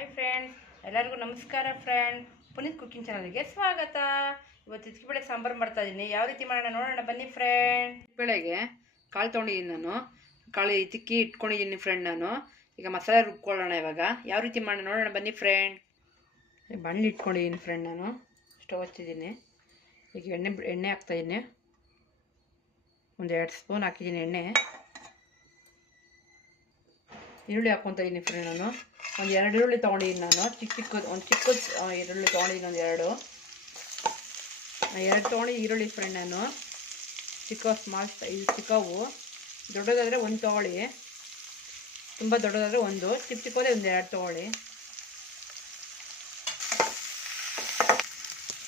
Hi friends, ಎಲ್ಲರಿಗೂ ನಮಸ್ಕಾರ friend. Puneeth cooking ಚಾನಲ್ಗೆ ಸ್ವಾಗತ. ಇವತ್ತು ಇದ್ಕಿಬೇಳೆ ಸಾಂಬಾರು ಮಾಡ್ತಾ ಇದ್ದೀನಿ. ಯಾವ ರೀತಿ ಮಾಡೋಣ ನೋಡೋಣ ಬನ್ನಿ ಫ್ರೆಂಡ್. ಇದ್ಕಿಬೇಳೆಗೆ ಕಾಳು ತೊಗೊಂಡಿದ್ದೀನಿ ನಾನು. ಕಾಳು ತಿಕ್ಕಿ ಇಟ್ಕೊಂಡಿದ್ದೀನಿ ಫ್ರೆಂಡ್ ನಾನು. ಈಗ ಮಸಾಲೆ ರುಬ್ಕೊಳ್ಳೋಣ ಇವಾಗ. ಯಾವ ರೀತಿ ಮಾಡೋಣ ನೋಡೋಣ ಬನ್ನಿ ಫ್ರೆಂಡ್. ಬಾಣಲಿ ಇಟ್ಕೊಂಡಿದ್ದೀನಿ ಫ್ರೆಂಡ್ ನಾನು. ಸ್ಟವ್ ಹಚ್ಚಿದ್ದೀನಿ. ಈಗ ಎಣ್ಣೆ ಹಾಕ್ತಾಯಿದ್ದೀನಿ. ಒಂದು 2 ಸ್ಪೂನ್ ಹಾಕಿದ್ದೀನಿ ಎಣ್ಣೆ. ಈರುಳ್ಳಿ ಹಾಕ್ಕೊತಾ ಇದ್ದೀನಿ ಫ್ರೆಂಡ್ ನಾನು. ಒಂದು 2 ಈರುಳ್ಳಿ ತೊಗೊಂಡಿದ್ದೀನಿ ನಾನು. ಒಂದು ಚಿಕ್ಕದು ಈರುಳ್ಳಿ ತೊಗೊಂಡಿದ್ದೀನಿ. ಒಂದು 2 ತೊಗೊಂಡು ಈರುಳ್ಳಿ ಫ್ರೆಂಡ್ ನಾನು. ಸ್ಮಾಲ್ ಇದು ಚಿಕ್ಕವು. ದೊಡ್ಡದಾದರೆ ಒಂದು ತೊಗೊಳ್ಳಿ, ತುಂಬ ದೊಡ್ಡದಾದರೆ ಒಂದು, ಚಿಕ್ಕದೇ ಒಂದು 2 ತೊಗೊಳ್ಳಿ.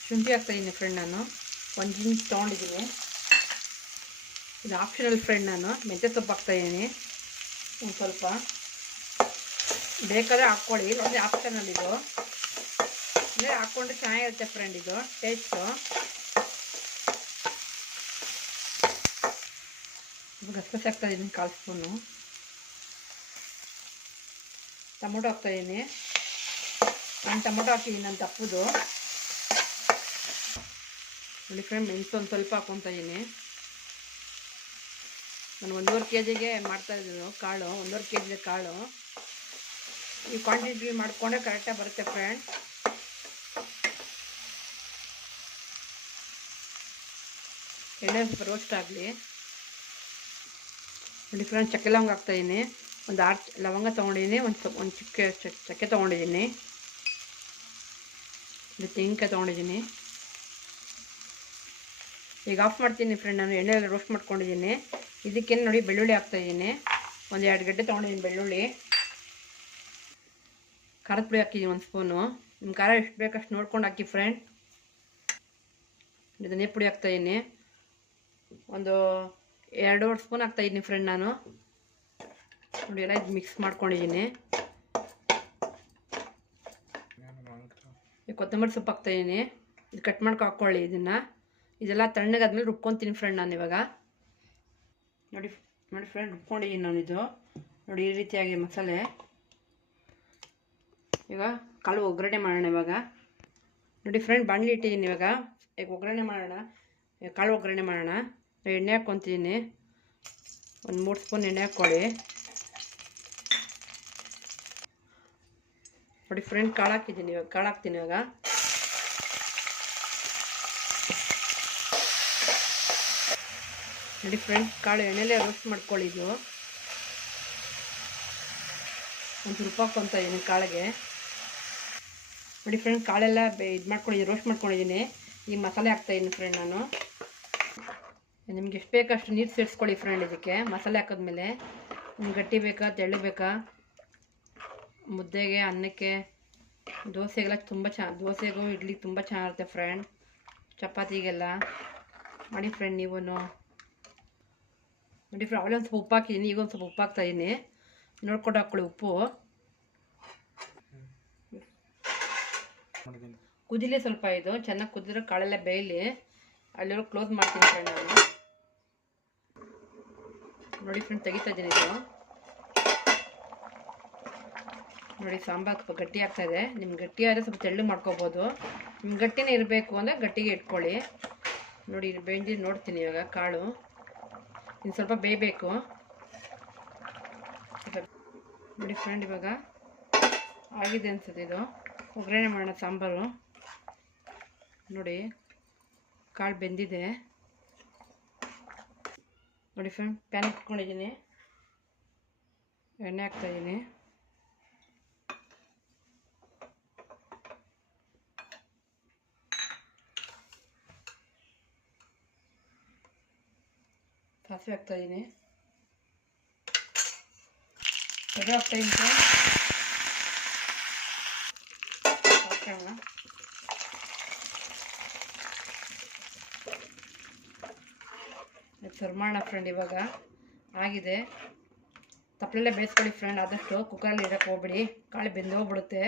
ಶುಂಠಿ ಹಾಕ್ತಾಯಿದ್ದೀನಿ ಫ್ರೆಂಡ್ ನಾನು. 1 ಇಂಚ್ ತೊಗೊಂಡಿದ್ದೀನಿ. ಇದು ಆಪ್ಷನಲ್ ಫ್ರೆಂಡ್ ನಾನು. ಮೆಂತ್ಯ ಸೊಪ್ಪು ಹಾಕ್ತಾಯಿದ್ದೀನಿ ಒಂದು ಸ್ವಲ್ಪ. ಬೇಕಾದ್ರೆ ಹಾಕ್ಕೊಳ್ಳಿ, ಇಲ್ಲಾಂದರೆ ಆಪ್ಷನಲ್ ಇದು. ಅಂದರೆ ಹಾಕ್ಕೊಂಡ್ರೆ ಚೆನ್ನಾಗಿರುತ್ತೆ ಫ್ರೆಂಡ್ ಇದು ಟೇಸ್ಟು. ಗಸಗಸೆ ಹಾಕ್ತಾಯಿದ್ದೀನಿ 1/4 ಸ್ಪೂನು. ಟೊಮೊಟೊ ಹಾಕ್ತಾಯಿದ್ದೀನಿ. ನಾನು ಟೊಮೊಟೊ ಹಾಕಿದ್ದೀನಿ ನಾನು ತಪ್ಪುದು ನೋಡಿ ಫ್ರೆಂಡ್. ಮೆಣಸು ಒಂದು ಸ್ವಲ್ಪ ಹಾಕ್ಕೊತಾ ಇದ್ದೀನಿ. ನಾನು 1.5 kgಗೆ ಮಾಡ್ತಾಯಿದ್ದೀನಿ ಕಾಳು. 1.5 kg ಕಾಳು. ಈ ಕ್ವಾಂಟಿಟಿ ಮಾಡಿಕೊಂಡ್ರೆ ಕರೆಕ್ಟಾಗಿ ಬರುತ್ತೆ ಫ್ರೆಂಡ್. ಎಣ್ಣೆ ಸ್ವಲ್ಪ ರೋಸ್ಟ್ ಆಗಲಿ ನೋಡಿ ಫ್ರೆಂಡ್. ಚಕ್ಕೆ ಲವಂಗ ಹಾಕ್ತಾಯಿದ್ದೀನಿ. ಒಂದು 6 ಲವಂಗ ತೊಗೊಂಡಿದ್ದೀನಿ. ಒಂದು ಚಿಕ್ಕ ಚಕ್ಕೆ ತೊಗೊಂಡಿದ್ದೀನಿ. ಒಂದು ತೆಂಗಿನಕಾಯಿ ತೊಗೊಂಡಿದ್ದೀನಿ. ಈಗ ಆಫ್ ಮಾಡ್ತೀನಿ ಫ್ರೆಂಡ್ ನಾನು. ಎಣ್ಣೆಯಲ್ಲಿ ರೋಸ್ಟ್ ಮಾಡ್ಕೊಂಡಿದ್ದೀನಿ. ಇದಕ್ಕೇನು ನೋಡಿ ಬೆಳ್ಳುಳ್ಳಿ ಹಾಕ್ತಾಯಿದ್ದೀನಿ. ಒಂದು 2 ಗಡ್ಡೆ ತೊಗೊಂಡಿದ್ದೀನಿ ಬೆಳ್ಳುಳ್ಳಿ. ಖಾರದ ಪುಡಿ ಹಾಕಿದ್ದೀನಿ 1 ಸ್ಪೂನು. ನಿಮ್ಮ ಖಾರ ಎಷ್ಟು ಬೇಕಷ್ಟು ನೋಡ್ಕೊಂಡು ಹಾಕಿ ಫ್ರೆಂಡ್. ಧನಿಯಾ ಪುಡಿ ಹಾಕ್ತಾಯಿದ್ದೀನಿ. ಒಂದು 2 ಸ್ಪೂನ್ ಹಾಕ್ತಾಯಿದ್ದೀನಿ ಫ್ರೆಂಡ್ ನಾನು. ನೋಡಿ ಎಲ್ಲ ಇದು ಮಿಕ್ಸ್ ಮಾಡ್ಕೊಂಡಿದ್ದೀನಿ. ಈಗ ಕೊತ್ತಂಬರಿ ಸೊಪ್ಪು ಹಾಕ್ತಾಯಿದ್ದೀನಿ. ಇದು ಕಟ್ ಮಾಡ್ಕೊ ಹಾಕ್ಕೊಳ್ಳಿ ಇದನ್ನು. ಇದೆಲ್ಲ ತಣ್ಣಗಾದ್ಮೇಲೆ ರುಬ್ಕೊತೀನಿ ಫ್ರೆಂಡ್ ನಾನು ಇವಾಗ. ನೋಡಿ ಫ್ರೆಂಡ್ ರುಬ್ಕೊಂಡಿದ್ದೀನಿ ನಾನು ಇದು. ನೋಡಿ ಈ ರೀತಿಯಾಗಿ ಮಸಾಲೆ. ಈಗ ಕಾಳು ಒಗ್ಗರಣೆ ಮಾಡೋಣ ಇವಾಗ. ನೋಡಿ ಫ್ರೆಂಡ್ ಬಾಣಲಿ ಇಟ್ಟಿದ್ದೀನಿ ಇವಾಗ. ಈಗ ಒಗ್ಗರಣೆ ಮಾಡೋಣ. ಕಾಳು ಒಗ್ಗರಣೆ ಮಾಡೋಣ. ಎಣ್ಣೆ ಹಾಕ್ಕೊತಿದ್ದೀನಿ. ಒಂದು 3 ಸ್ಪೂನ್ ಎಣ್ಣೆ ಹಾಕ್ಕೊಳ್ಳಿ. ನೋಡಿ ಫ್ರೆಂಡ್ ಕಾಳು ಹಾಕಿದ್ದೀನಿ ಇವಾಗ. ಕಾಳು ಹಾಕ್ತೀನಿ ಇವಾಗ. ನೋಡಿ ಫ್ರೆಂಡ್ ಕಾಳು ಎಣ್ಣೆಲೇ ರೋಸ್ಟ್ ಮಾಡ್ಕೊಳ್ಳಿದ್ದು. ಒಂದು ಸ್ವಲ್ಪ ಹಾಕ್ಕೊತಾ ಇದ್ದೀನಿ ಕಾಳಿಗೆ. ನೋಡಿ ಫ್ರೆಂಡ್ ಕಾಳೆಲ್ಲ ಇದು ಮಾಡ್ಕೊಂಡಿದ್ದೀನಿ, ರೋಸ್ಟ್ ಮಾಡ್ಕೊಂಡಿದ್ದೀನಿ. ಈ ಮಸಾಲೆ ಹಾಕ್ತಾಯಿದ್ದೀನಿ ಫ್ರೆಂಡ್ ನಾನು. ನಿಮ್ಗೆ ಎಷ್ಟು ಬೇಕಷ್ಟು ನೀರು ಸೇರಿಸ್ಕೊಳ್ಳಿ ಫ್ರೆಂಡ್ ಇದಕ್ಕೆ. ಮಸಾಲೆ ಹಾಕಿದ್ಮೇಲೆ ನಿಮ್ಗೆ ಗಟ್ಟಿ ಬೇಕಾ ತೆಳ್ಳು ಬೇಕಾ, ಮುದ್ದೆಗೆ ಅನ್ನಕ್ಕೆ ದೋಸೆಗೆಲ್ಲ ತುಂಬ ದೋಸೆಗೂ ಇಡ್ಲಿಗೆ ತುಂಬ ಚೆನ್ನಾಗಿರುತ್ತೆ ಫ್ರೆಂಡ್. ಚಪಾತಿಗೆಲ್ಲ ಮಾಡಿ ಫ್ರೆಂಡ್ ನೀವು. ನೋಡಿ ಫ್ರೆಂಡ್ ಅವಳೆ ಒಂದು ಸ್ವಲ್ಪ ಉಪ್ಪು ಹಾಕಿದ್ದೀನಿ. ಈಗ ಒಂದು ಸ್ವಲ್ಪ ಉಪ್ಪು ಹಾಕ್ತಾಯಿದ್ದೀನಿ. ನೋಡ್ಕೊಂಡು ಹಾಕ್ಕೊಳ್ಳಿ ಉಪ್ಪು. ಕುದಿಲಿ ಸ್ವಲ್ಪ. ಇದು ಚೆನ್ನಾಗಿ ಕುದಿದ್ರೆ ಕಾಳೆಲ್ಲ ಬೇಯಲಿ. ಅಲ್ಲಿರೋ ಕ್ಲೋಸ್ ಮಾಡ್ತೀನಿ ಫ್ರೆಂಡ್ ನಾನು. ನೋಡಿ ಫ್ರೆಂಡ್ ತೆಗಿತಾ ಇದ್ದೀನಿ ಇದು. ನೋಡಿ ಸಾಂಬಾರು ಸ್ವಲ್ಪ ಗಟ್ಟಿ ಆಗ್ತಾಯಿದೆ. ನಿಮ್ಗೆ ಗಟ್ಟಿ ಆದರೆ ಸ್ವಲ್ಪ ತೆಳ್ಳು ಮಾಡ್ಕೋಬೋದು. ನಿಮ್ಗೆ ಗಟ್ಟಿನೇ ಇರಬೇಕು ಅಂದರೆ ಗಟ್ಟಿಗೆ ಇಟ್ಕೊಳ್ಳಿ. ನೋಡಿ ಬೆಂದಿ ನೋಡ್ತೀನಿ ಇವಾಗ ಕಾಳು. ಇನ್ನು ಸ್ವಲ್ಪ ಬೇಯಬೇಕು. ನೋಡಿ ಫ್ರೆಂಡ್ ಇವಾಗ ಆಗಿದೆ ಅನ್ಸುತ್ತೆ ಇದು. ಒಗ್ಗರಣೆ ಮಾಡೋಣ ಸಾಂಬಾರು. ನೋಡಿ ಕಾಳು ಬೆಂದಿದೆ. ನೋಡಿ ಫ್ರೆಂಡ್ ಪ್ಯಾನ್ ಇಟ್ಕೊಂಡಿದ್ದೀನಿ. ಎಣ್ಣೆ ಹಾಕ್ತಾಯಿದ್ದೀನಿ. ಸಾಸಿವೆ ಹಾಕ್ತಾಯಿದ್ದೀನಿ. ಕರಿಬೇವು ಹಾಕ್ತಾಯಿದ್ದೀನಿ ಫ್ರೆಂಡ್. ಹಾಕೋಣ. ಸರ್ವ್ ಮಾಡೋಣ ಫ್ರೆಂಡ್. ಇವಾಗ ಆಗಿದೆ. ತಪ್ಪಲೆಲ್ಲ ಬೇಯಿಸ್ಕೊಳ್ಳಿ ಫ್ರೆಂಡ್. ಆದಷ್ಟು ಕುಕ್ಕರಲ್ಲಿ ಇಡಕ್ಕೆ ಹೋಗ್ಬಿಡಿ, ಕಾಳು ಬೆಂದೋಗ್ಬಿಡುತ್ತೆ.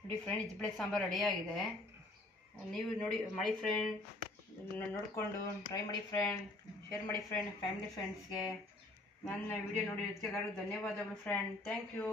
ನೋಡಿ ಫ್ರೆಂಡ್ ಇದ್ಬಿಳೆ ಸಾಂಬಾರು ರೆಡಿಯಾಗಿದೆ. ನೀವು ನೋಡಿ ಮಾಡಿ ಫ್ರೆಂಡ್. ನೋಡಿಕೊಂಡು ಟ್ರೈ ಮಾಡಿ ಫ್ರೆಂಡ್. ಶೇರ್ ಮಾಡಿ ಫ್ರೆಂಡ್ ಫ್ಯಾಮಿಲಿ ಫ್ರೆಂಡ್ಸ್ಗೆ. ನನ್ನ ವಿಡಿಯೋ ನೋಡಿದ್ದಕ್ಕೆ ಎಲ್ಲರಿಗೂ ಧನ್ಯವಾದಗಳು ಫ್ರೆಂಡ್. Thank you.